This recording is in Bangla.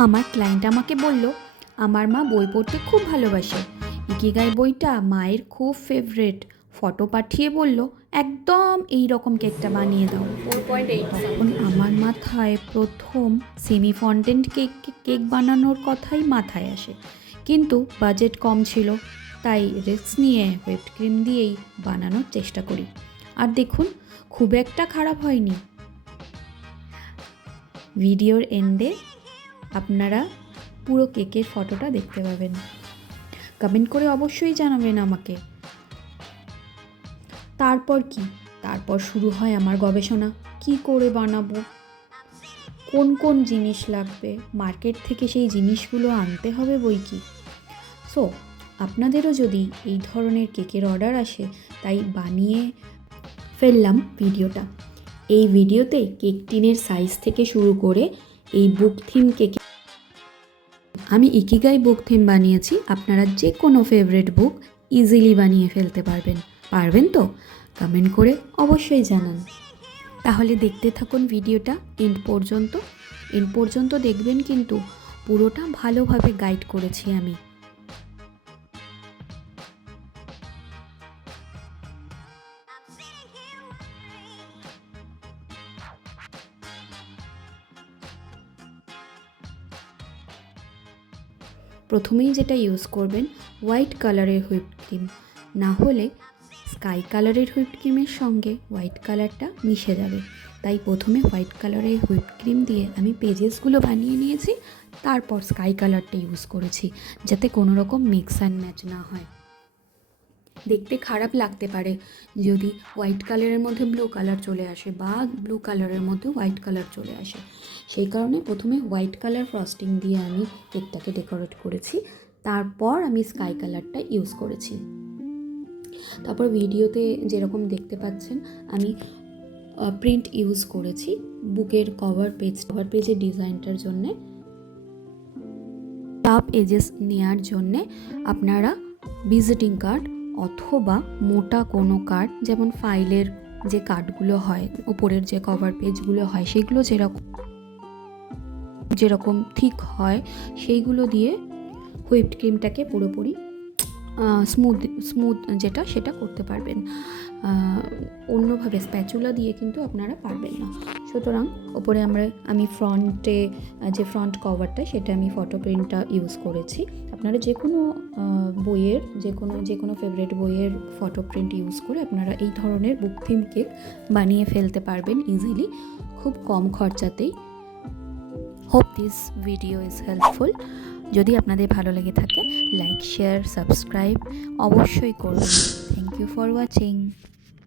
আমার ক্লায়েন্ট আমাকে বলল আমার মা বই পড়তে খুব ভালোবাসে, ইকিগাই বইটা মায়ের খুব ফেভারেট। ফটো পাঠিয়ে বলল একদম এই রকম কেকটা বানিয়ে দাও। তখন আমার মাথায় প্রথম সেমি ফন্ডেন্ট কেক বানানোর কথাই মাথায় আসে, কিন্তু বাজেট কম ছিল, তাই রিস্ক নিয়ে হুইপড ক্রিম দিয়েই বানানোর চেষ্টা করি। আর দেখুন, খুব একটা খারাপ হয়নি। ভিডিওর এন্ডে আপনারা পুরো কেকের ফটোটা দেখতে পাবেন। কমেন্ট করে অবশ্যই জানাবেন আমাকে। তারপর শুরু হয় আমার গবেষণা। কি করে বানাবো, কোন কোন জিনিস লাগবে, মার্কেট থেকে সেই জিনিসগুলো আনতে হবে বই কি। সো আপনাদেরও যদি এই ধরনের কেকের অর্ডার আসে, তাই বানিয়ে ফেললাম ভিডিওটা। এই ভিডিওতে কেক টিনের সাইজ থেকে শুরু করে এই বুক থিম কেক, আমি ইকিগাই বুক থিম বানিয়েছি। আপনারা যে কোনো ফেভারিট বুক ইজিলি বানিয়ে ফেলতে পারবেন তো? কমেন্ট করে অবশ্যই জানান। তাহলে দেখতে থাকুন ভিডিওটা এন্ড পর্যন্ত দেখবেন, কিন্তু পুরোটা ভালোভাবে গাইড করেছি আমি। প্রথমেই যেটা ইউজ করবেন, হোয়াইট কালারের হুইপড ক্রিম, না হলে স্কাই কালারের হুইপড ক্রিমের সঙ্গে হোয়াইট কালারটা মিশে যাবে। তাই প্রথমে হোয়াইট কালারের হুইপড ক্রিম দিয়ে আমি পেজেসগুলো বানিয়ে নিয়েছি, তারপর স্কাই কালারটা ইউজ করেছি, যাতে কোনো রকম মিক্স অ্যান্ড ম্যাচ না হয়। দেখতে খারাপ লাগতে পারে যদি হোয়াইট কালারের মধ্যে ব্লু কালার চলে আসে বা ব্লু কালারের মধ্যে হোয়াইট কালার চলে আসে। সেই কারণে প্রথমে হোয়াইট কালার ফ্রস্টিং দিয়ে আমি কেকটাকে ডেকোরেট করেছি, তারপর আমি স্কাই কালারটা ইউজ করেছি। তারপর ভিডিওতে যেরকম দেখতে পাচ্ছেন, আমি প্রিন্ট ইউজ করেছি বুকের কভার পেজের ডিজাইনটার জন্যে। টাপ এজেস নেওয়ার জন্যে আপনারা ভিজিটিং কার্ড অথবা মোটা কোনো কার্ড, যেমন ফাইলের যে কার্ডগুলো হয়, উপরের যে কভার পেজগুলো হয়, সেগুলো যেরকম থিক হয়, সেইগুলো দিয়ে হুইপড ক্রিমটাকে পুরোপুরি স্মুথ সেটা করতে পারবেন। অন্যভাবে স্প্যাচুলা দিয়ে কিন্তু আপনারা পারবেন না। সুতরাং ওপরে আমি ফ্রন্টে যে ফ্রন্ট কভারটা, সেটা আমি ফটো প্রিন্টটা ইউজ করেছি। আপনারা যে কোনো বইয়ের যে কোনো ফেভারিট বইয়ের ফটো প্রিন্ট ইউজ করে আপনারা এই ধরনের বুক থিম কেক বানিয়ে ফেলতে পারবেন ইজিলি, খুব কম খরচাতেই। Hope this video is helpful. যদি আপনাদের ভালো লেগে থাকে, লাইক, শেয়ার, সাবস্ক্রাইব অবশ্যই করবেন। Thank you for watching.